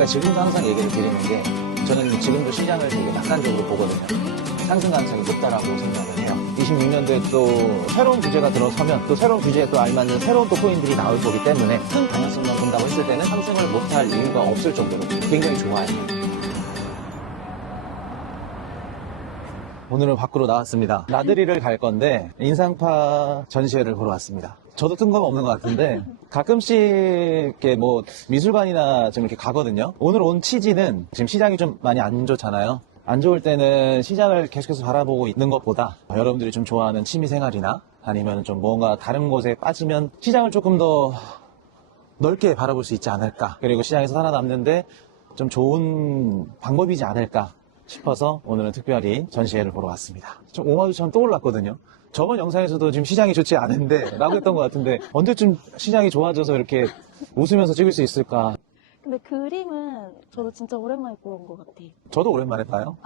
제가 지금도 항상 얘기를 드리는 게 저는 지금도 시장을 되게 낙관적으로 보거든요. 상승 가능성이 높다라고 생각을 해요. 26년도에 또 새로운 규제가 들어서면 또 새로운 규제에 또 알맞는 새로운 또 코인들이 나올 거기 때문에 큰 방향성만 본다고 했을 때는 상승을 못할 이유가 없을 정도로 굉장히 좋아요. 오늘은 밖으로 나왔습니다. 나들이를 갈 건데 인상파 전시회를 보러 왔습니다. 저도 뜬금없는 것 같은데 가끔씩 이렇게 뭐 미술관이나 좀 이렇게 가거든요. 오늘 온 취지는 지금 시장이 좀 많이 안 좋잖아요. 안 좋을 때는 시장을 계속해서 바라보고 있는 것보다 여러분들이 좀 좋아하는 취미생활이나 아니면 좀 뭔가 다른 곳에 빠지면 시장을 조금 더 넓게 바라볼 수 있지 않을까, 그리고 시장에서 살아남는데 좀 좋은 방법이지 않을까 싶어서 오늘은 특별히 전시회를 보러 왔습니다. 좀 오마주처럼 떠올랐거든요. 저번 영상에서도 지금 시장이 좋지 않은데 라고 했던 것 같은데 언제쯤 시장이 좋아져서 이렇게 웃으면서 찍을 수 있을까. 근데 그림은 저도 진짜 오랜만에 보는 것 같아요. 저도 오랜만에 봐요.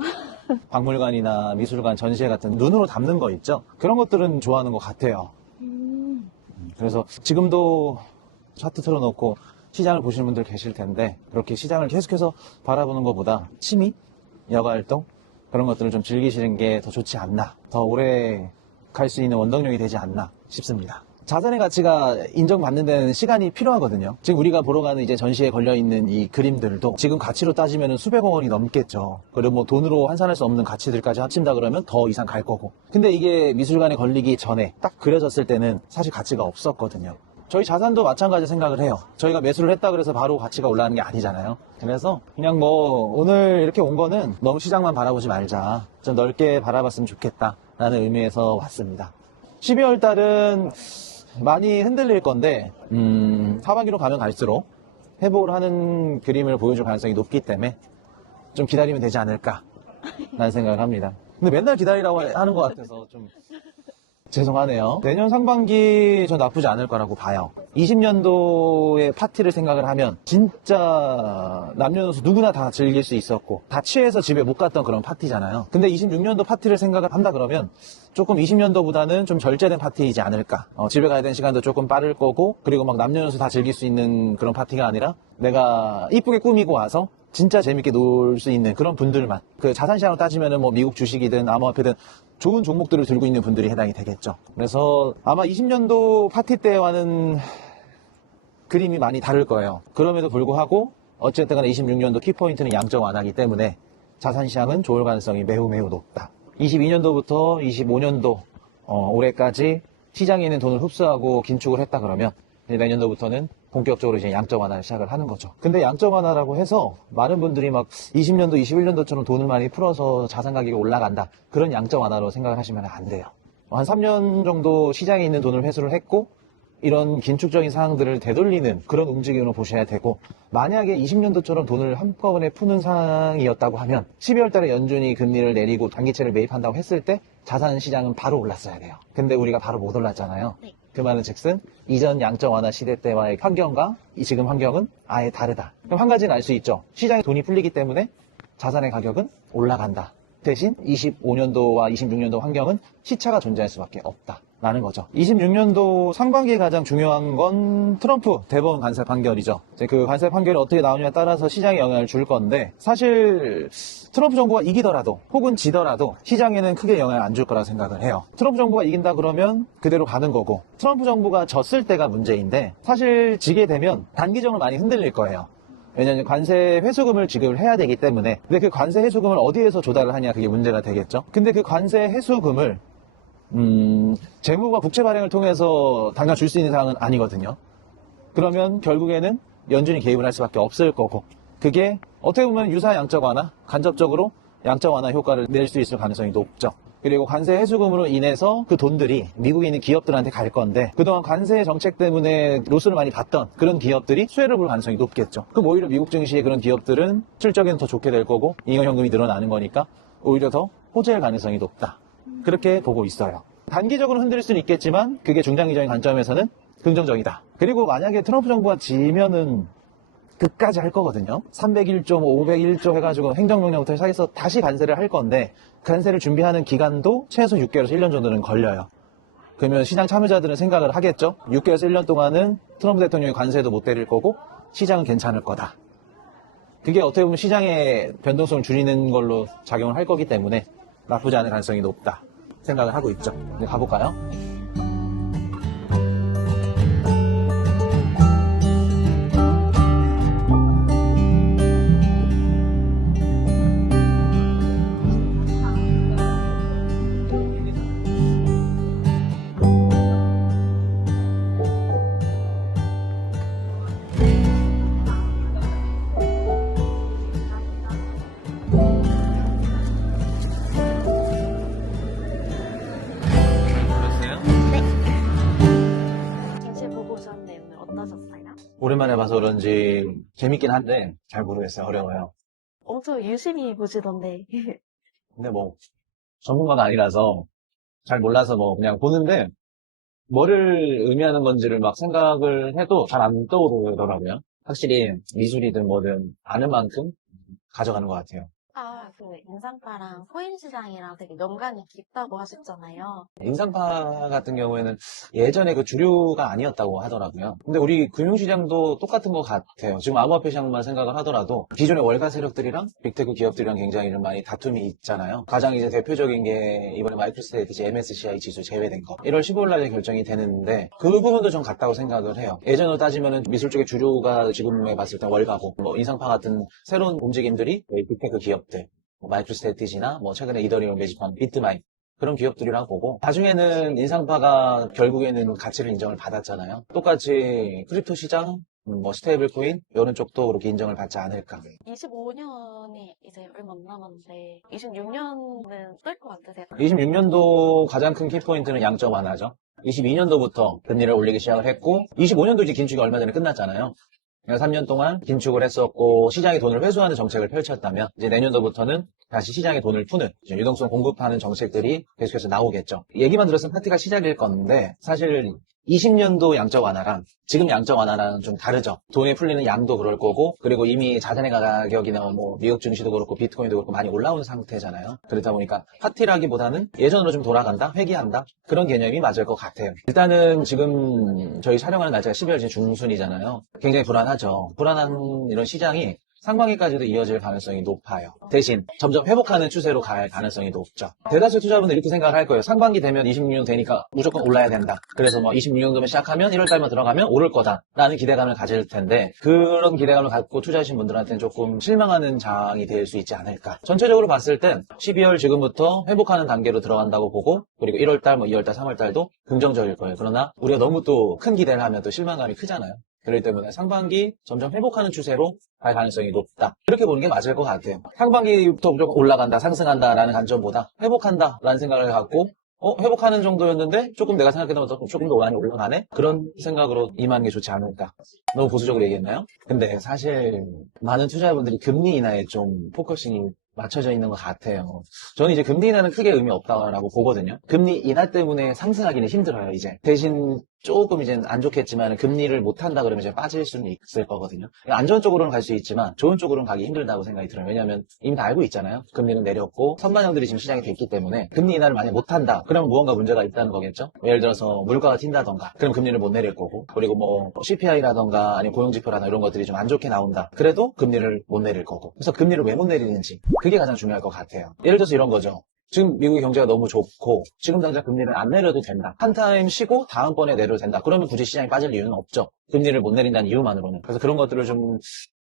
박물관이나 미술관, 전시회 같은 눈으로 담는 거 있죠? 그런 것들은 좋아하는 것 같아요. 그래서 지금도 차트 틀어놓고 시장을 보시는 분들 계실 텐데 그렇게 시장을 계속해서 바라보는 것보다 취미, 여가활동 그런 것들을 좀 즐기시는 게 더 좋지 않나, 더 오래 갈 수 있는 원동력이 되지 않나 싶습니다. 자산의 가치가 인정받는 데는 시간이 필요하거든요. 지금 우리가 보러 가는 이제 전시에 걸려있는 이 그림들도 지금 가치로 따지면 수백억 원이 넘겠죠. 그리고 뭐 돈으로 환산할 수 없는 가치들까지 합친다 그러면 더 이상 갈 거고. 근데 이게 미술관에 걸리기 전에 딱 그려졌을 때는 사실 가치가 없었거든요. 저희 자산도 마찬가지 생각을 해요. 저희가 매수를 했다 그래서 바로 가치가 올라가는 게 아니잖아요. 그래서 그냥 뭐 오늘 이렇게 온 거는 너무 시장만 바라보지 말자, 좀 넓게 바라봤으면 좋겠다 라는 의미에서 왔습니다. 12월 달은 많이 흔들릴 건데 하반기로 가면 갈수록 회복을 하는 그림을 보여줄 가능성이 높기 때문에 좀 기다리면 되지 않을까 라는 생각을 합니다. 근데 맨날 기다리라고 하는 것 같아서 좀 죄송하네요. 내년 상반기 전 나쁘지 않을 거라고 봐요. 20년도의 파티를 생각을 하면 진짜 남녀노소 누구나 다 즐길 수 있었고 다 취해서 집에 못 갔던 그런 파티잖아요. 근데 26년도 파티를 생각을 한다 그러면 조금 20년도보다는 좀 절제된 파티이지 않을까. 집에 가야 되는 시간도 조금 빠를 거고, 그리고 막 남녀노소 다 즐길 수 있는 그런 파티가 아니라 내가 이쁘게 꾸미고 와서 진짜 재밌게 놀 수 있는 그런 분들만, 그 자산시장으로 따지면은 뭐 미국 주식이든 암호화폐든 좋은 종목들을 들고 있는 분들이 해당이 되겠죠. 그래서 아마 20년도 파티 때와는 그림이 많이 다를 거예요. 그럼에도 불구하고 어쨌든 간에 26년도 키포인트는 양적 완화이기 때문에 자산시장은 좋을 가능성이 매우 높다. 22년도부터 25년도 올해까지 시장에 있는 돈을 흡수하고 긴축을 했다 그러면 내년도부터는 본격적으로 이제 양적 완화를 시작을 하는 거죠. 근데 양적 완화라고 해서 많은 분들이 막 20년도, 21년도처럼 돈을 많이 풀어서 자산 가격이 올라간다, 그런 양적 완화로 생각을 하시면 안 돼요. 한 3년 정도 시장에 있는 돈을 회수를 했고 이런 긴축적인 상황들을 되돌리는 그런 움직임으로 보셔야 되고, 만약에 20년도처럼 돈을 한꺼번에 푸는 상황이었다고 하면 12월 달에 연준이 금리를 내리고 단기채를 매입한다고 했을 때 자산 시장은 바로 올랐어야 돼요. 근데 우리가 바로 못 올랐잖아요. 네. 그 말은 즉슨 이전 양적 완화 시대 때와의 환경과 지금 환경은 아예 다르다. 그럼 한 가지는 알 수 있죠. 시장에 돈이 풀리기 때문에 자산의 가격은 올라간다. 대신 25년도와 26년도 환경은 시차가 존재할 수밖에 없다 라는 거죠. 26년도 상반기에 가장 중요한 건 트럼프 대법원 관세 판결이죠. 그 관세 판결이 어떻게 나오냐에 따라서 시장에 영향을 줄 건데, 사실 트럼프 정부가 이기더라도 혹은 지더라도 시장에는 크게 영향을 안 줄 거라 생각을 해요. 트럼프 정부가 이긴다 그러면 그대로 가는 거고, 트럼프 정부가 졌을 때가 문제인데 사실 지게 되면 단기적으로 많이 흔들릴 거예요. 왜냐하면 관세 회수금을 지급을 해야 되기 때문에. 근데 그 관세 회수금을 어디에서 조달을 하냐, 그게 문제가 되겠죠. 근데 그 관세 회수금을 재무부가 국채 발행을 통해서 당장 줄 수 있는 상황은 아니거든요. 그러면 결국에는 연준이 개입을 할 수밖에 없을 거고, 그게 어떻게 보면 유사 양적 완화, 간접적으로 양적 완화 효과를 낼 수 있을 가능성이 높죠. 그리고 관세 회수금으로 인해서 그 돈들이 미국에 있는 기업들한테 갈 건데, 그동안 관세 정책 때문에 로스를 많이 봤던 그런 기업들이 수혜를 볼 가능성이 높겠죠. 그럼 오히려 미국 증시의 그런 기업들은 실적에는 더 좋게 될 거고 잉여현금이 늘어나는 거니까 오히려 더 호재일 가능성이 높다. 그렇게 보고 있어요. 단기적으로 흔들릴 수는 있겠지만 그게 중장기적인 관점에서는 긍정적이다. 그리고 만약에 트럼프 정부가 지면은 끝까지 할 거거든요. 301조, 501조 해가지고 행정명령부터 시작해서 다시 관세를 할 건데, 관세를 준비하는 기간도 최소 6개월에서 1년 정도는 걸려요. 그러면 시장 참여자들은 생각을 하겠죠. 6개월에서 1년 동안은 트럼프 대통령이 관세도 못 때릴 거고 시장은 괜찮을 거다. 그게 어떻게 보면 시장의 변동성을 줄이는 걸로 작용을 할 거기 때문에 나쁘지 않을 가능성이 높다 생각을 하고 있죠. 이제 가볼까요? 전시 보고 오셨는데 오늘 어떠셨어요? 오랜만에 봐서 그런지 재밌긴 한데 잘 모르겠어요. 어려워요. 엄청 유심히 보시던데. 근데 뭐 전문가가 아니라서 잘 몰라서 뭐 그냥 보는데 뭐를 의미하는 건지를 막 생각을 해도 잘 안 떠오르더라고요. 확실히 미술이든 뭐든 아는 만큼 가져가는 것 같아요. 그 인상파랑 코인 시장이랑 되게 연관이 깊다고 하셨잖아요. 인상파 같은 경우에는 예전에 그 주류가 아니었다고 하더라고요. 근데 우리 금융시장도 똑같은 것 같아요. 지금 암호화폐 시장만 생각을 하더라도 기존의 월가 세력들이랑 빅테크 기업들이랑 굉장히 좀 많이 다툼이 있잖아요. 가장 이제 대표적인 게 이번에 마이크로스트레이트지 MSCI 지수 제외된 거. 1월 15일 날에 결정이 되는데 그 부분도 좀 같다고 생각을 해요. 예전으로 따지면은 미술 쪽의 주류가 지금에 봤을 때 월가고 뭐 인상파 같은 새로운 움직임들이 빅테크 기업들 뭐 마이크로스트래티지나 뭐 최근에 이더리움 매집한 비트마인 그런 기업들이라고 보고 나중에는 인상파가 결국에는 가치를 인정을 받았잖아요. 똑같이 크립토 시장, 뭐 스테이블 코인 이런 쪽도 그렇게 인정을 받지 않을까. 25년이 이제 얼마 안 남았는데 26년은 뜰 것 같으세요? 26년도 가장 큰 키포인트는 양적 완화죠. 22년도부터 금리를 올리기 시작을 했고 25년도 이제 긴축이 얼마 전에 끝났잖아요. 3년 동안 긴축을 했었고 시장에 돈을 회수하는 정책을 펼쳤다면 이제 내년도부터는 다시 시장에 돈을 푸는 유동성 공급하는 정책들이 계속해서 나오겠죠. 얘기만 들었으면 파티가 시작일 건데 사실 20년도 양적 완화랑 지금 양적 완화랑 좀 다르죠. 돈이 풀리는 양도 그럴 거고 그리고 이미 자산의 가격이나 뭐 미국 증시도 그렇고 비트코인도 그렇고 많이 올라온 상태잖아요. 그러다 보니까 파티라기보다는 예전으로 좀 돌아간다, 회귀한다 그런 개념이 맞을 것 같아요. 일단은 지금 저희 촬영하는 날짜가 12월 중순이잖아요. 굉장히 불안하죠. 불안한 이런 시장이 상반기까지도 이어질 가능성이 높아요. 대신 점점 회복하는 추세로 갈 가능성이 높죠. 대다수 투자자분들 이렇게 생각을 할 거예요. 상반기 되면 26년 되니까 무조건 올라야 된다. 그래서 뭐 26년도면 시작하면 1월달만 들어가면 오를 거다라는 기대감을 가질 텐데 그런 기대감을 갖고 투자하신 분들한테는 조금 실망하는 장이 될 수 있지 않을까. 전체적으로 봤을 땐 12월 지금부터 회복하는 단계로 들어간다고 보고 그리고 1월달, 뭐 2월달, 3월달도 긍정적일 거예요. 그러나 우리가 너무 또 큰 기대를 하면 또 실망감이 크잖아요. 그렇기 때문에 상반기 점점 회복하는 추세로 갈 가능성이 높다. 이렇게 보는 게 맞을 것 같아요. 상반기부터 무조건 올라간다, 상승한다라는 관점보다 회복한다라는 생각을 갖고 회복하는 정도였는데 조금 내가 생각했던 것보다 조금 더 많이 올라가네? 그런 생각으로 임하는 게 좋지 않을까. 너무 보수적으로 얘기했나요? 근데 사실 많은 투자자분들이 금리 인하에 좀 포커싱이 맞춰져 있는 것 같아요. 저는 이제 금리 인하는 크게 의미 없다고 보거든요. 금리 인하 때문에 상승하기는 힘들어요, 이제. 대신 조금 이제 안 좋겠지만 금리를 못한다 그러면 이제 빠질 수는 있을 거거든요. 안 좋은 쪽으로는 갈 수 있지만 좋은 쪽으로는 가기 힘들다고 생각이 들어요. 왜냐하면 이미 다 알고 있잖아요. 금리는 내렸고 선반영들이 지금 시장에 됐기 때문에 금리 인하를 만약 못한다 그러면 무언가 문제가 있다는 거겠죠. 예를 들어서 물가가 튄다던가 그럼 금리를 못 내릴 거고 그리고 뭐 CPI라던가 아니면 고용지표라던가 이런 것들이 좀 안 좋게 나온다 그래도 금리를 못 내릴 거고 그래서 금리를 왜 못 내리는지 그게 가장 중요할 것 같아요. 예를 들어서 이런 거죠. 지금 미국의 경제가 너무 좋고 지금 당장 금리를 안 내려도 된다. 한 타임 쉬고 다음번에 내려도 된다. 그러면 굳이 시장이 빠질 이유는 없죠. 금리를 못 내린다는 이유만으로는. 그래서 그런 것들을 좀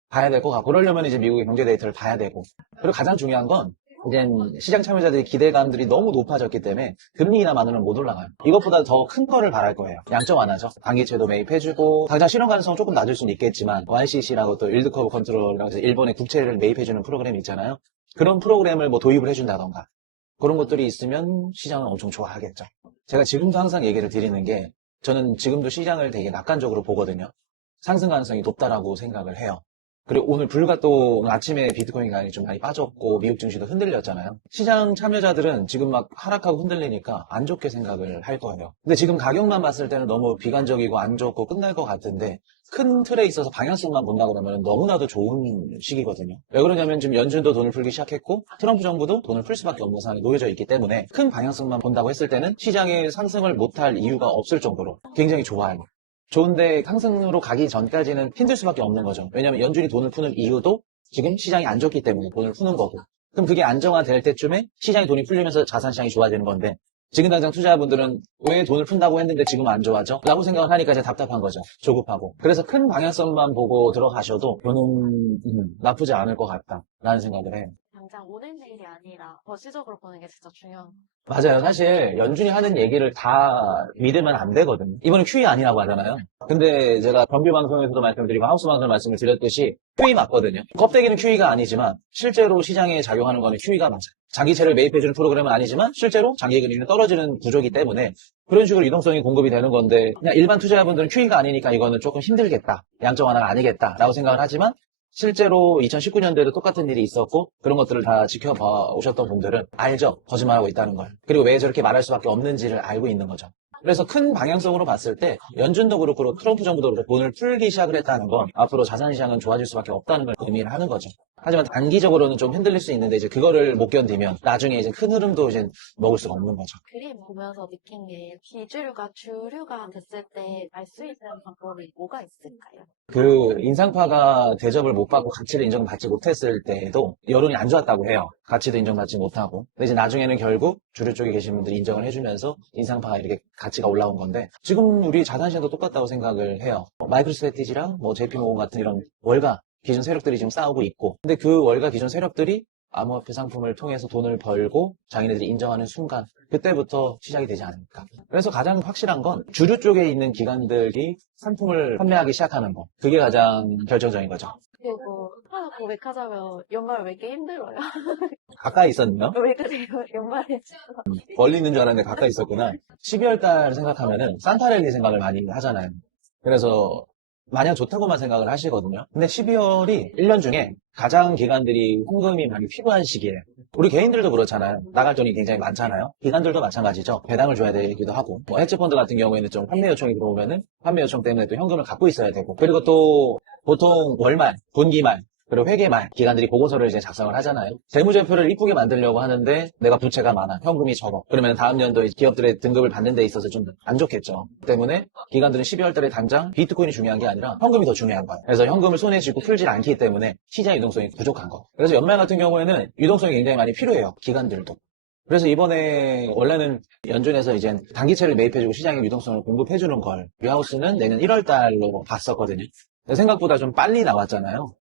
봐야 될 것 같고 그러려면 이제 미국의 경제 데이터를 봐야 되고 그리고 가장 중요한 건 이제 시장 참여자들의 기대감들이 너무 높아졌기 때문에 금리 인하만으로는 못 올라가요. 이것보다 더 큰 거를 바랄 거예요. 양적 완화죠. 단기채도 매입해주고 당장 실현 가능성은 조금 낮을 수는 있겠지만 YCC라고 또 일드 커브 컨트롤이라고 해서 일본의 국채를 매입해주는 프로그램이 있잖아요. 그런 프로그램을 뭐 도입을 해준다던가 그런 것들이 있으면 시장은 엄청 좋아하겠죠. 제가 지금도 항상 얘기를 드리는 게 저는 지금도 시장을 되게 낙관적으로 보거든요. 상승 가능성이 높다라고 생각을 해요. 그리고 오늘 불과 또 아침에 비트코인 가격이 좀 많이 빠졌고 미국 증시도 흔들렸잖아요. 시장 참여자들은 지금 막 하락하고 흔들리니까 안 좋게 생각을 할 거예요. 근데 지금 가격만 봤을 때는 너무 비관적이고 안 좋고 끝날 것 같은데 큰 틀에 있어서 방향성만 본다 그러면 너무나도 좋은 시기거든요. 왜 그러냐면 지금 연준도 돈을 풀기 시작했고 트럼프 정부도 돈을 풀 수밖에 없는 상황에 놓여져 있기 때문에 큰 방향성만 본다고 했을 때는 시장의 상승을 못할 이유가 없을 정도로 굉장히 좋아요. 좋은데 상승으로 가기 전까지는 힘들 수밖에 없는 거죠. 왜냐하면 연준이 돈을 푸는 이유도 지금 시장이 안 좋기 때문에 돈을 푸는 거고. 그럼 그게 안정화될 때쯤에 시장이 돈이 풀리면서 자산 시장이 좋아지는 건데 지금 당장 투자자분들은 왜 돈을 푼다고 했는데 지금 안 좋아져? 라고 생각을 하니까 이제 답답한 거죠. 조급하고. 그래서 큰 방향성만 보고 들어가셔도 저는 나쁘지 않을 것 같다라는 생각을 해요. 당장 오늘 내일이 아니라 거시적으로 보는 게 진짜 중요한 것 맞아요. 사실 연준이 하는 얘기를 다 믿으면 안 되거든요. 이번엔 QE 아니라고 하잖아요. 근데 제가 정규 방송에서도 말씀드리고 하우스 방송에서 말씀을 드렸듯이 QE 맞거든요. 껍데기는 QE가 아니지만 실제로 시장에 작용하는 거는 QE가 맞아요. 장기채를 매입해주는 프로그램은 아니지만 실제로 장기 금리는 떨어지는 구조이기 때문에 그런 식으로 유동성이 공급이 되는 건데 그냥 일반 투자자분들은 QE가 아니니까 이거는 조금 힘들겠다. 양적 완화가 아니겠다라고 생각을 하지만 실제로 2019년도에도 똑같은 일이 있었고 그런 것들을 다 지켜봐 오셨던 분들은 알죠. 거짓말하고 있다는 걸. 그리고 왜 저렇게 말할 수밖에 없는지를 알고 있는 거죠. 그래서 큰 방향성으로 봤을 때 연준도 그렇고 트럼프 정부도 그렇고 돈을 풀기 시작을 했다는 건 앞으로 자산시장은 좋아질 수밖에 없다는 걸 의미를 하는 거죠. 하지만 단기적으로는 좀 흔들릴 수 있는데 이제 그거를 못 견디면 나중에 이제 큰 흐름도 이제 먹을 수가 없는 거죠. 그림 보면서 느낀 게 비주류가 주류가 됐을 때 알 수 있는 방법이 뭐가 있을까요? 그 인상파가 대접을 못 받고 가치를 인정받지 못했을 때에도 여론이 안 좋았다고 해요. 가치도 인정받지 못하고. 근데 이제 나중에는 결국 주류 쪽에 계신 분들이 인정을 해주면서 인상파가 이렇게 가치가 올라온 건데 지금 우리 자산시장도 똑같다고 생각을 해요. 마이크로 스트래티지랑 뭐 JP모건 같은 이런 월가 기존 세력들이 지금 싸우고 있고 근데 그 월가 기존 세력들이 암호화폐 상품을 통해서 돈을 벌고 자기네들이 인정하는 순간 그때부터 시작이 되지 않을까. 그래서 가장 확실한 건 주류 쪽에 있는 기관들이 상품을 판매하기 시작하는 거. 그게 가장 결정적인 거죠. 그리고 하나 고백하자면 연말 왜 이렇게 힘들어요? 가까이 있었네요. 왜 그래요? 연말에 멀리 있는 줄 알았는데 가까이 있었구나. 12월 달 생각하면은 산타랠리 생각을 많이 하잖아요. 그래서 마냥 좋다고만 생각을 하시거든요. 근데 12월이 1년 중에 가장 기관들이 현금이 많이 필요한 시기예요. 우리 개인들도 그렇잖아요. 나갈 돈이 굉장히 많잖아요. 기관들도 마찬가지죠. 배당을 줘야 되기도 하고 뭐 해치펀드 같은 경우에는 좀 판매 요청이 들어오면은 판매 요청 때문에 또 현금을 갖고 있어야 되고 그리고 또 보통 월말, 분기말 그리고 회계말 기관들이 보고서를 이제 작성을 하잖아요. 재무제표를 이쁘게 만들려고 하는데 내가 부채가 많아. 현금이 적어. 그러면 다음 연도에 기업들의 등급을 받는 데 있어서 좀 안 좋겠죠. 때문에 기관들은 12월 달에 당장 비트코인이 중요한 게 아니라 현금이 더 중요한 거예요. 그래서 현금을 손에 쥐고 풀질 않기 때문에 시장 유동성이 부족한 거. 그래서 연말 같은 경우에는 유동성이 굉장히 많이 필요해요. 기관들도. 그래서 이번에 원래는 연준에서 이제 단기채를 매입해주고 시장에 유동성을 공급해주는 걸 류하우스는 내년 1월 달로 봤었거든요. 근데 생각보다 좀 빨리 나왔잖아요.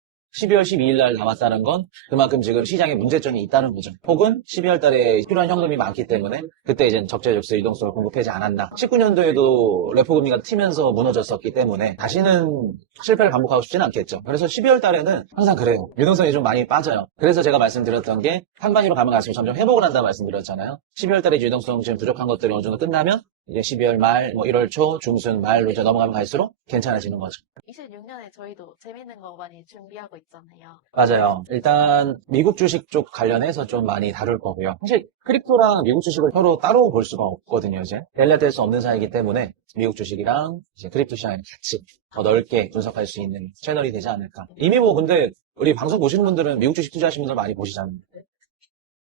12월 12일 날 나왔다는 건 그만큼 지금 시장에 문제점이 있다는 거죠. 혹은 12월 달에 필요한 현금이 많기 때문에 그때 이제 적재적소 유동성을 공급하지 않았나. 19년도에도 레포 금리가 튀면서 무너졌었기 때문에 다시는 실패를 반복하고 싶지는 않겠죠. 그래서 12월 달에는 항상 그래요. 유동성이 좀 많이 빠져요. 그래서 제가 말씀드렸던 게 상반기로 가면 갈수록 점점 회복을 한다 말씀드렸잖아요. 12월 달에 유동성 지금 부족한 것들이 어느 정도 끝나면 이제 12월 말, 1월 초, 중순 말로 이제 넘어가면 갈수록 괜찮아지는 거죠. 26년에 저희도 재밌는 거 많이 준비하고 있잖아요. 맞아요. 일단 미국 주식 쪽 관련해서 좀 많이 다룰 거고요. 사실 크립토랑 미국 주식을 서로 따로 볼 수가 없거든요. 이제 연락될 수 없는 사이이기 때문에 미국 주식이랑 이제 크립토 시장을 같이 더 넓게 분석할 수 있는 채널이 되지 않을까. 이미 뭐 근데 우리 방송 보시는 분들은 미국 주식 투자하시는 분들 많이 보시잖아요.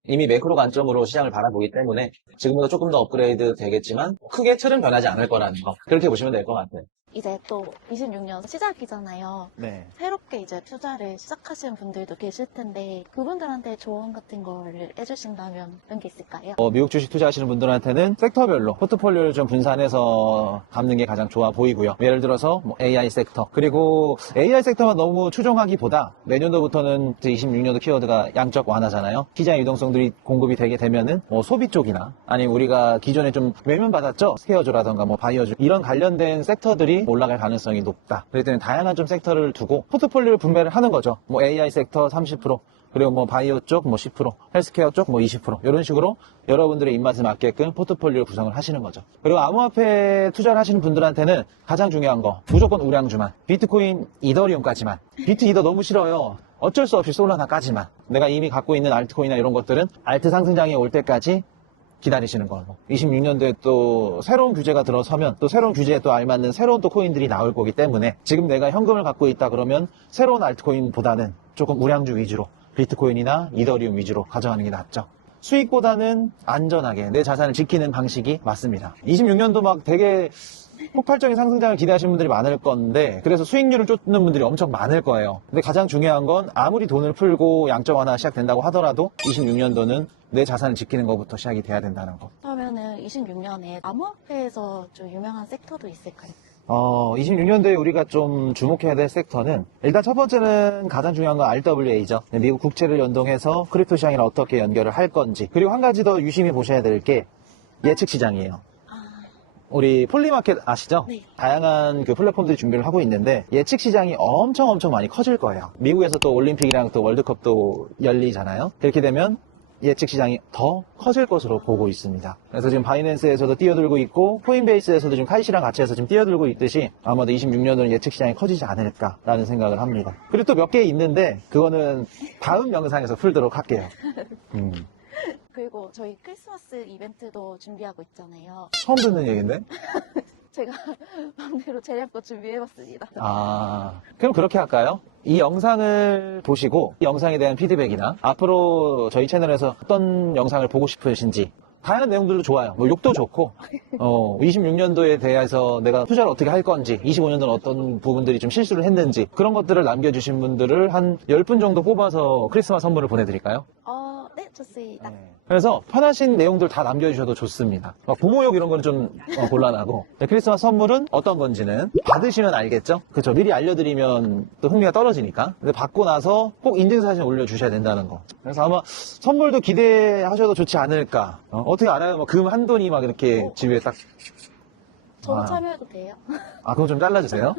이미 매크로 관점으로 시장을 바라보기 때문에 지금보다 조금 더 업그레이드 되겠지만 크게 틀은 변하지 않을 거라는 거. 그렇게 보시면 될 것 같아요. 이제 또 26년 시작이잖아요. 네. 새롭게 이제 투자를 시작하시는 분들도 계실 텐데 그분들한테 조언 같은 걸 해주신다면 그런 게 있을까요? 미국 주식 투자하시는 분들한테는 섹터별로 포트폴리오를 좀 분산해서 담는 게 가장 좋아 보이고요. 예를 들어서 AI 섹터 그리고 AI 섹터만 너무 추종하기보다 내년도부터는 26년도 키워드가 양적 완화잖아요. 시장 유동성들이 공급이 되게 되면은 소비 쪽이나 아니면 우리가 기존에 좀 외면받았죠. 스퀘어주라던가 바이오주 이런 관련된 섹터들이 올라갈 가능성이 높다. 그렇기 때문에 다양한 좀 섹터를 두고 포트폴리오를 분배를 하는 거죠. AI 섹터 30%, 그리고 바이오 쪽 10%, 헬스케어 쪽 20% 이런 식으로 여러분들의 입맛에 맞게끔 포트폴리오 구성을 하시는 거죠. 그리고 암호화폐 투자를 하시는 분들한테는 가장 중요한 거 무조건 우량주만, 비트코인, 이더리움까지만. 비트 이더 너무 싫어요. 어쩔 수 없이 솔라나까지만. 내가 이미 갖고 있는 알트코인이나 이런 것들은 알트 상승장이 올 때까지 기다리시는 거고 26년도에 또 새로운 규제가 들어서면 또 새로운 규제에 또 알맞는 새로운 또 코인들이 나올 거기 때문에 지금 내가 현금을 갖고 있다 그러면 새로운 알트코인보다는 조금 우량주 위주로 비트코인이나 이더리움 위주로 가져가는 게 낫죠. 수익보다는 안전하게 내 자산을 지키는 방식이 맞습니다. 26년도 막 되게 폭발적인 상승장을 기대하시는 분들이 많을 건데 그래서 수익률을 쫓는 분들이 엄청 많을 거예요. 근데 가장 중요한 건 아무리 돈을 풀고 양적 완화가 시작된다고 하더라도 26년도는 내 자산을 지키는 것부터 시작이 돼야 된다는 거. 그러면은 26년에 암호화폐에서 좀 유명한 섹터도 있을까요? 26년도에 우리가 좀 주목해야 될 섹터는 일단 첫 번째는 가장 중요한 건 RWA죠. 미국 국채를 연동해서 크립토 시장이랑 어떻게 연결을 할 건지. 그리고 한 가지 더 유심히 보셔야 될 게 예측 시장이에요. 우리 폴리마켓 아시죠? 네. 다양한 그 플랫폼들이 준비를 하고 있는데 예측 시장이 엄청 많이 커질 거예요. 미국에서 또 올림픽이랑 또 월드컵도 열리잖아요. 그렇게 되면 예측 시장이 더 커질 것으로 보고 있습니다. 그래서 지금 바이낸스에서도 뛰어들고 있고 코인베이스에서도 지금 카이시랑 같이 해서 지금 뛰어들고 있듯이 아마도 26년도는 예측 시장이 커지지 않을까라는 생각을 합니다. 그리고 또 몇 개 있는데 그거는 다음 영상에서 풀도록 할게요. 그리고 저희 크리스마스 이벤트도 준비하고 있잖아요. 처음 듣는 얘기인데? 제가 맘대로 제작도 준비해봤습니다. 그럼 그렇게 할까요? 이 영상을 보시고 이 영상에 대한 피드백이나 앞으로 저희 채널에서 어떤 영상을 보고 싶으신지 다양한 내용들도 좋아요. 뭐 욕도 좋고 26년도에 대해서 내가 투자를 어떻게 할 건지 25년도는 어떤 부분들이 좀 실수를 했는지 그런 것들을 남겨주신 분들을 한 10분 정도 뽑아서 크리스마스 선물을 보내드릴까요? 네, 좋습니다. 그래서 편하신 내용들 다 남겨주셔도 좋습니다. 막 부모욕 이런 거는 좀 곤란하고 크리스마스 선물은 어떤 건지는 받으시면 알겠죠? 그렇죠. 미리 알려드리면 또 흥미가 떨어지니까. 근데 받고 나서 꼭 인증사진 올려주셔야 된다는 거. 그래서 아마 선물도 기대하셔도 좋지 않을까. 어떻게 알아요? 뭐 금 한 돈이 막 이렇게 집에 딱. 저도 참여해도 돼요? 그거 좀 잘라주세요.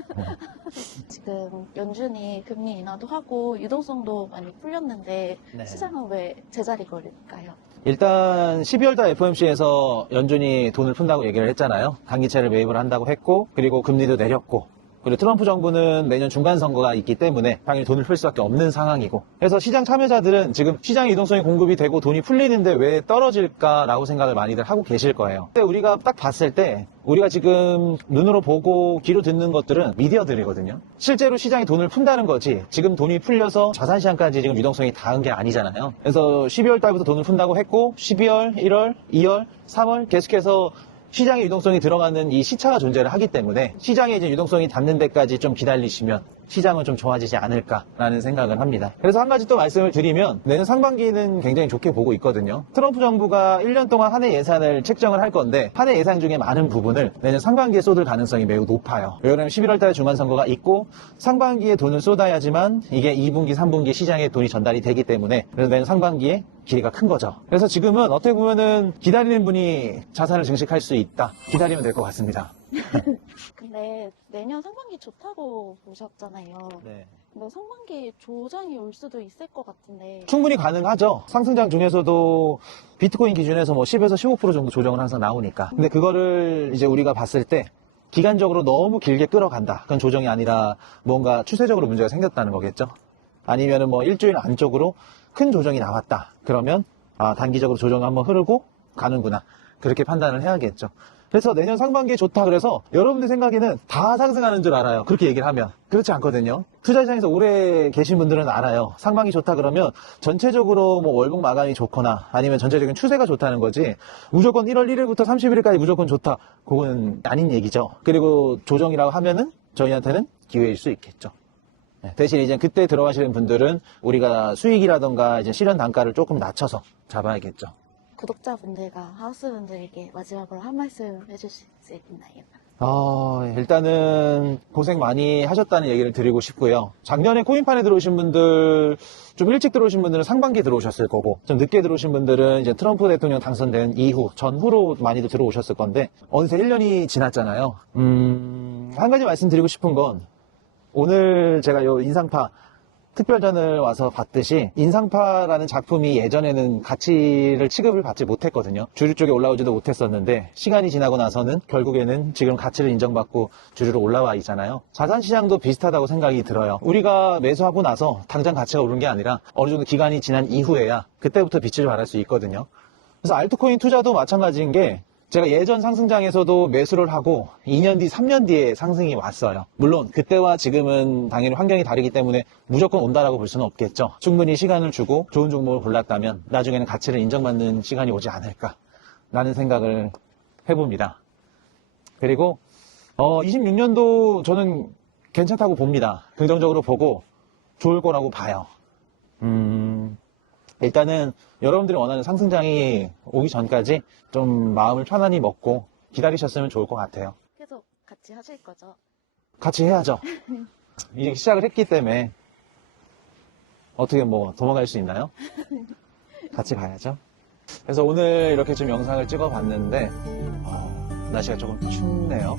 지금 연준이 금리 인하도 하고 유동성도 많이 풀렸는데 네. 시장은 왜 제자리 걸릴까요? 일단 12월달 FOMC에서 연준이 돈을 푼다고 얘기를 했잖아요. 단기채를 매입을 한다고 했고 그리고 금리도 내렸고 그리고 트럼프 정부는 내년 중간 선거가 있기 때문에 당연히 돈을 풀 수밖에 없는 상황이고 그래서 시장 참여자들은 지금 시장 유동성이 공급이 되고 돈이 풀리는데 왜 떨어질까라고 생각을 많이들 하고 계실 거예요. 근데 우리가 딱 봤을 때 우리가 지금 눈으로 보고 귀로 듣는 것들은 미디어들이거든요. 실제로 시장이 돈을 푼다는 거지 지금 돈이 풀려서 자산시장까지 지금 유동성이 닿은 게 아니잖아요. 그래서 12월 달부터 돈을 푼다고 했고 12월, 1월, 2월, 3월 계속해서 시장의 유동성이 들어가는 이 시차가 존재를 하기 때문에 시장에 이제 유동성이 닿는 데까지 좀 기다리시면 시장은 좀 좋아지지 않을까라는 생각을 합니다. 그래서 한 가지 또 말씀을 드리면 내년 상반기는 굉장히 좋게 보고 있거든요. 트럼프 정부가 1년 동안 한 해 예산을 책정을 할 건데 한 해 예산 중에 많은 부분을 내년 상반기에 쏟을 가능성이 매우 높아요. 왜냐하면 11월 달에 중간선거가 있고 상반기에 돈을 쏟아야지만 이게 2분기, 3분기 시장에 돈이 전달이 되기 때문에 그래서 내년 상반기에 길이가 큰 거죠. 그래서 지금은 어떻게 보면은 기다리는 분이 자산을 증식할 수 있다. 기다리면 될 것 같습니다. 근데 내년 상반기 좋다고 보셨잖아요. 네. 근데 상반기 조정이 올 수도 있을 것 같은데 충분히 가능하죠. 상승장 중에서도 비트코인 기준에서 뭐 10에서 15% 정도 조정은 항상 나오니까. 근데 그거를 이제 우리가 봤을 때 기간적으로 너무 길게 끌어간다. 그건 조정이 아니라 뭔가 추세적으로 문제가 생겼다는 거겠죠. 아니면은 뭐 일주일 안쪽으로 큰 조정이 나왔다. 그러면 단기적으로 조정이 한번 흐르고 가는구나. 그렇게 판단을 해야겠죠. 그래서 내년 상반기에 좋다 그래서 여러분들 생각에는 다 상승하는 줄 알아요. 그렇게 얘기를 하면. 그렇지 않거든요. 투자시장에서 오래 계신 분들은 알아요. 상반기 좋다 그러면 전체적으로 뭐 월봉 마감이 좋거나 아니면 전체적인 추세가 좋다는 거지 무조건 1월 1일부터 31일까지 무조건 좋다. 그건 아닌 얘기죠. 그리고 조정이라고 하면은 저희한테는 기회일 수 있겠죠. 대신 이제 그때 들어가시는 분들은 우리가 수익이라던가 이제 실현 단가를 조금 낮춰서 잡아야겠죠. 구독자분들과 하우스분들에게 마지막으로 한 말씀 해주실 수 있나요? 일단은 고생 많이 하셨다는 얘기를 드리고 싶고요. 작년에 코인판에 들어오신 분들, 좀 일찍 들어오신 분들은 상반기에 들어오셨을 거고, 좀 늦게 들어오신 분들은 이제 트럼프 대통령 당선된 이후, 전후로 많이들 들어오셨을 건데, 어느새 1년이 지났잖아요. 한 가지 말씀드리고 싶은 건, 오늘 제가 요 인상파 특별전을 와서 봤듯이 인상파라는 작품이 예전에는 가치를 취급을 받지 못했거든요. 주류 쪽에 올라오지도 못했었는데 시간이 지나고 나서는 결국에는 지금 가치를 인정받고 주류로 올라와 있잖아요. 자산시장도 비슷하다고 생각이 들어요. 우리가 매수하고 나서 당장 가치가 오른 게 아니라 어느 정도 기간이 지난 이후에야 그때부터 빛을 발할 수 있거든요. 그래서 알트코인 투자도 마찬가지인 게 제가 예전 상승장에서도 매수를 하고 2년 뒤, 3년 뒤에 상승이 왔어요. 물론 그때와 지금은 당연히 환경이 다르기 때문에 무조건 온다라고 볼 수는 없겠죠. 충분히 시간을 주고 좋은 종목을 골랐다면 나중에는 가치를 인정받는 시간이 오지 않을까라는 생각을 해봅니다. 그리고 26년도 저는 괜찮다고 봅니다. 긍정적으로 보고 좋을 거라고 봐요. 일단은 여러분들이 원하는 상승장이 오기 전까지 좀 마음을 편안히 먹고 기다리셨으면 좋을 것 같아요. 계속 같이 하실 거죠? 같이 해야죠. 이제 시작을 했기 때문에 어떻게 뭐 도망갈 수 있나요? 같이 가야죠. 그래서 오늘 이렇게 좀 영상을 찍어봤는데 날씨가 조금 춥네요.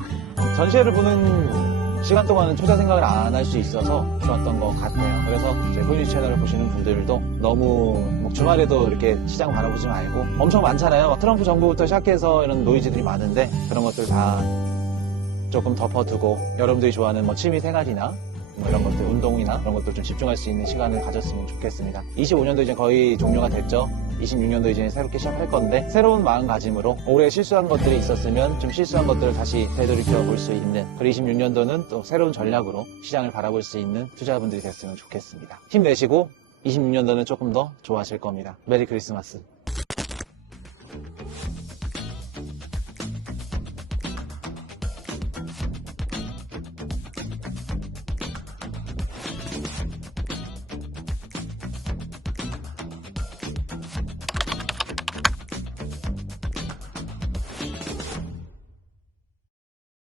전시회를 보는 시간 동안은 투자 생각을 안 할 수 있어서 좋았던 것 같아요. 그래서 제 보이뉴스 채널을 보시는 분들도 너무 뭐 주말에도 이렇게 시장 바라보지 말고 엄청 많잖아요. 트럼프 정부부터 시작해서 이런 노이즈들이 많은데 그런 것들 다 조금 덮어두고 여러분들이 좋아하는 뭐 취미 생활이나 뭐 이런 것들, 운동이나 그런 것들 좀 집중할 수 있는 시간을 가졌으면 좋겠습니다. 25년도 이제 거의 종료가 됐죠. 26년도 이제 새롭게 시작할 건데 새로운 마음가짐으로 올해 실수한 것들이 있었으면 좀 실수한 것들을 다시 되돌이켜 볼 수 있는, 그리고 26년도는 또 새로운 전략으로 시장을 바라볼 수 있는 투자분들이 됐으면 좋겠습니다. 힘내시고 26년도는 조금 더 좋아하실 겁니다. 메리 크리스마스.